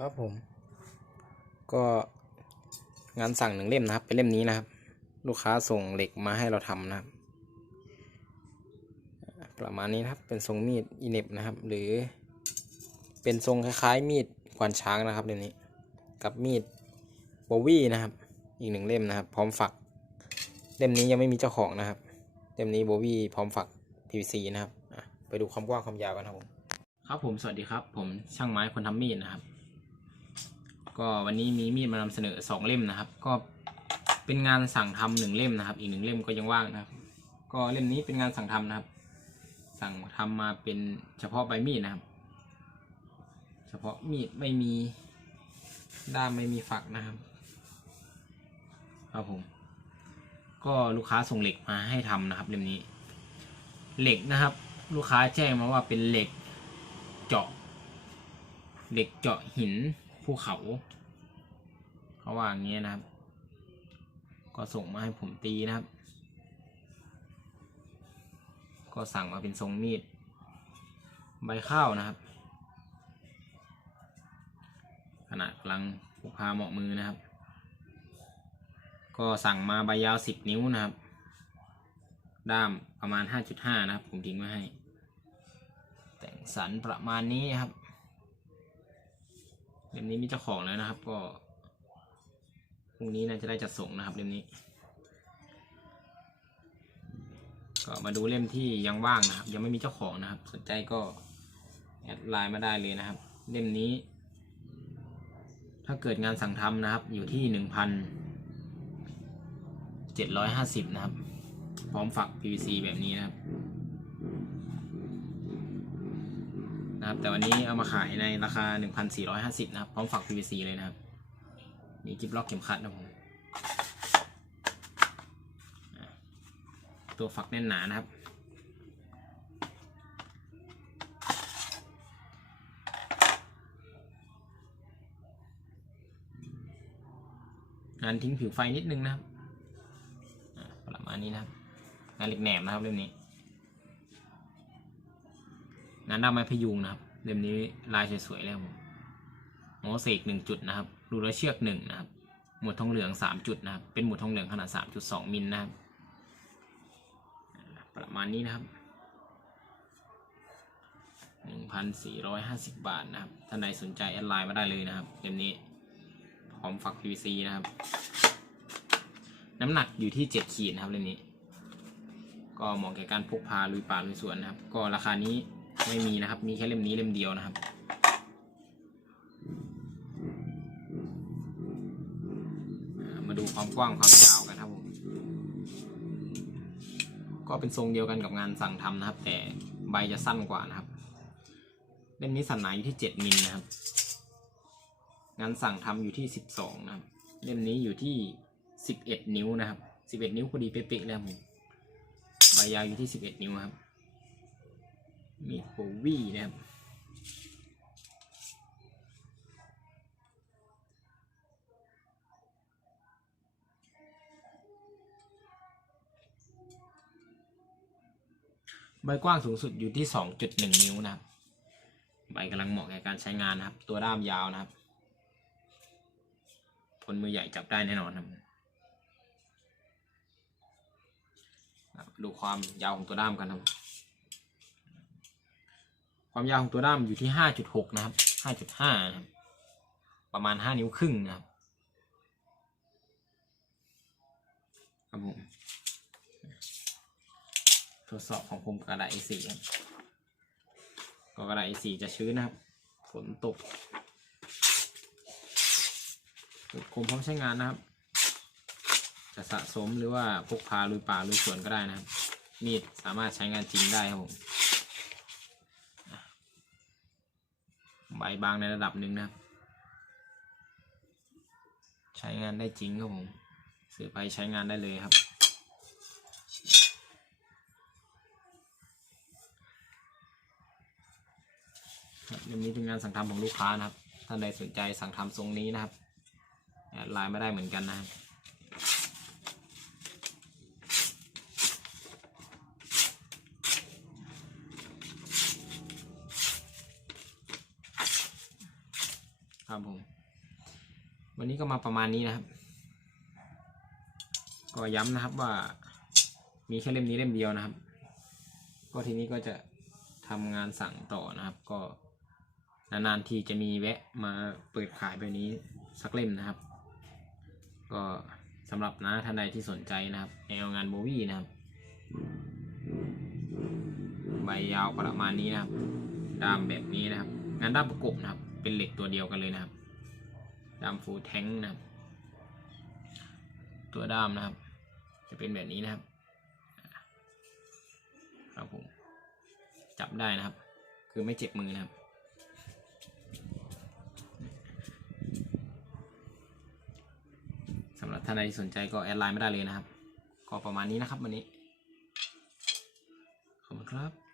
ครับผม ก็งานสั่งหนึ่งเล่มนะครับ เป็นเล่มนี้นะครับ ลูกค้าส่งเหล็กมาให้เราทำนะครับ ประมาณนี้นะครับ เป็นทรงมีดอีเน็บนะครับ หรือ เป็นทรงคล้ายๆมีดควานช้างนะครับเล่มนี้ กับมีดโบวี่นะครับ อีกหนึ่งเล่มนะครับ พร้อมฝัก เล่มนี้ยังไม่มีเจ้าของนะครับ เล่มนี้โบวี่พร้อมฝัก PVC นะครับ ไปดูความกว้างความยาวกันครับผม ครับผม สวัสดีครับ ผมช่างไม้คนทำมีดนะครับ ก็วันนี้มีมีดมานำเสนอสองเล่มนะครับ ก็เป็นงานสั่งทำหนึ่งเล่มนะครับ อีกหนึ่งเล่มก็ยังว่างนะครับ ก็เล่มนี้เป็นงานสั่งทำนะครับ สั่งทำมาเป็นเฉพาะใบมีดนะครับ เฉพาะมีดไม่มีด้ามไม่มีฝักนะครับครับผม ก็ลูกค้าส่งเหล็กมาให้ทำนะครับเล่มนี้ เหล็กนะครับ ลูกค้าแจ้งมาว่าเป็นเหล็กเจาะเหล็กเจาะหิน ภูเขาเขาว่าอย่างเงี้ยนะครับ ก็ส่งมาให้ผมตีนะครับ ก็สั่งมาเป็นทรงมีด ใบข้าวนะครับ ขนาดกำลังพกพาเหมาะมือนะครับ ก็สั่งมาใบยาวสิบนิ้วนะครับ ด้ามประมาณห้าจุดห้านะครับ ผมทิ้งไว้ให้ แต่งสันประมาณนี้ครับ เล่มนี้มีเจ้าของแล้วนะครับ ก็พรุ่งนี้น่าจะได้จัดส่งนะครับเล่มนี้ ก็มาดูเล่มที่ยังว่างนะครับ ยังไม่มีเจ้าของนะครับ สนใจก็แอดไลน์มาได้เลยนะครับ เล่มนี้ ถ้าเกิดงานสั่งทำนะครับ อยู่ที่หนึ่งพันเจ็ดร้อยห้าสิบนะครับ พร้อมฝัก PVC แบบนี้นะครับ นะครับ แต่วันนี้เอามาขายในราคา 1,450 นะครับ พร้อมฝัก PVC เลยนะครับ มีกิฟล็อกเข็มขัดนะผมตัวฝักแน่นหนานะครับงานทิ้งผิวไฟนิดนึงนะครับอะประมาณนี้นะครับงานเหล็กแหนมนะครับเล่มนี้ นด้ามไม้พยุงนะครับเล่มนี้ลายสวยๆเลยครับผมโมเสกหนึ่งจุดนะครับรูและเชือกหนึ่งนะครับ หมวดทองเหลืองสามจุดนะครับ เป็นหมวดทองเหลืองขนาดสามจุดสองมิลนะครับ ประมาณนี้นะครับหนึ่งพันสี่ร้อยห้าสิบบาทนะครับ ท่านใดสนใจแอดไลน์มาได้เลยนะครับเล่มนี้พร้อมฝัก PVC นะครับ น้ำหนักอยู่ที่เจ็ดขีดนะครับเล่มนี้ ก็เหมาะแก่การพกพาลุยป่าลุยสวนนะครับ ก็ราคานี้ ไม่มีนะครับ มีแค่เล่มนี้เล่มเดียวนะครับ มาดูความกว้างความยาวกันครับผม ก็เป็นทรงเดียวกันกับงานสั่งทำนะครับ แต่ใบจะสั้นกว่านะครับ เล่มนี้สันหนาอยู่ที่เจ็ดมิลนะครับ งานสั่งทำอยู่ที่สิบสองนะครับ เล่มนี้อยู่ที่สิบเอ็ดนิ้วนะครับสิบเอ็ดนิ้วพอดีเป๊ะๆแล้วผมใบยาวอยู่ที่สิบเอ็ดนิ้วครับ มีโบวี่นะครับใบกว้างสูงสุดอยู่ที่สองจุดหนึ่งนิ้วนะครับ ใบกำลังเหมาะแก่การใช้งานนะครับ ตัวด้ามยาวนะครับ คนมือใหญ่จับได้แน่นอนครับ ดูความยาวของตัวด้ามกันครับ ความยาวของตัวด้ามอยู่ที่ห้าจุดหกนะครับห้าจุดห้านะครับประมาณห้านิ้วครึ่งนะครับครับผมทดสอบของผมกระดาษ A4 ครับกระดาษ A4 จะชื้นนะครับ ฝนตกตกคมพร้อมใช้งานนะครับ จะสะสมหรือว่าพกพาลุยป่าลุยสวนก็ได้นะครับ มีดสามารถใช้งานจริงได้ครับผมอะ ใบบางในระดับหนึ่งนะครับ ใช้งานได้จริงครับผมซื้อไปใช้งานได้เลยครับ ครับเรื่องนี้เป็นงานสั่งทำของลูกค้านะครับ ท่านใดสนใจสั่งทำทรงนี้นะครับไลน์ไม่ได้เหมือนกันนะครับ ครับผม วันนี้ก็มาประมาณนี้นะครับ ก็ย้ำนะครับว่า มีแค่เล่มนี้เล่มเดียวนะครับ ก็ทีนี้ก็จะทำงานสั่งต่อนะครับ ก็นานๆทีจะมีแวะมาเปิดขายแบบนี้สักเล่มนะครับ ก็สำหรับนะท่านใดที่สนใจนะครับแนวงานโบวี่นะครับใบยาวประมาณนี้นะครับด้ามแบบนี้นะครับ งานด้ามประกบนะครับ เป็นเหล็กตัวเดียวกันเลยนะครับด้ามฟูแทงนะครับ ตัวด้ามนะครับ จะเป็นแบบนี้นะครับ ครับผมจับได้นะครับ คือไม่เจ็บมือนะครับ สำหรับท่านใดที่สนใจก็แอดไลน์ไม่ได้เลยนะครับ ก็ประมาณนี้นะครับวันนี้ ขอบคุณครับ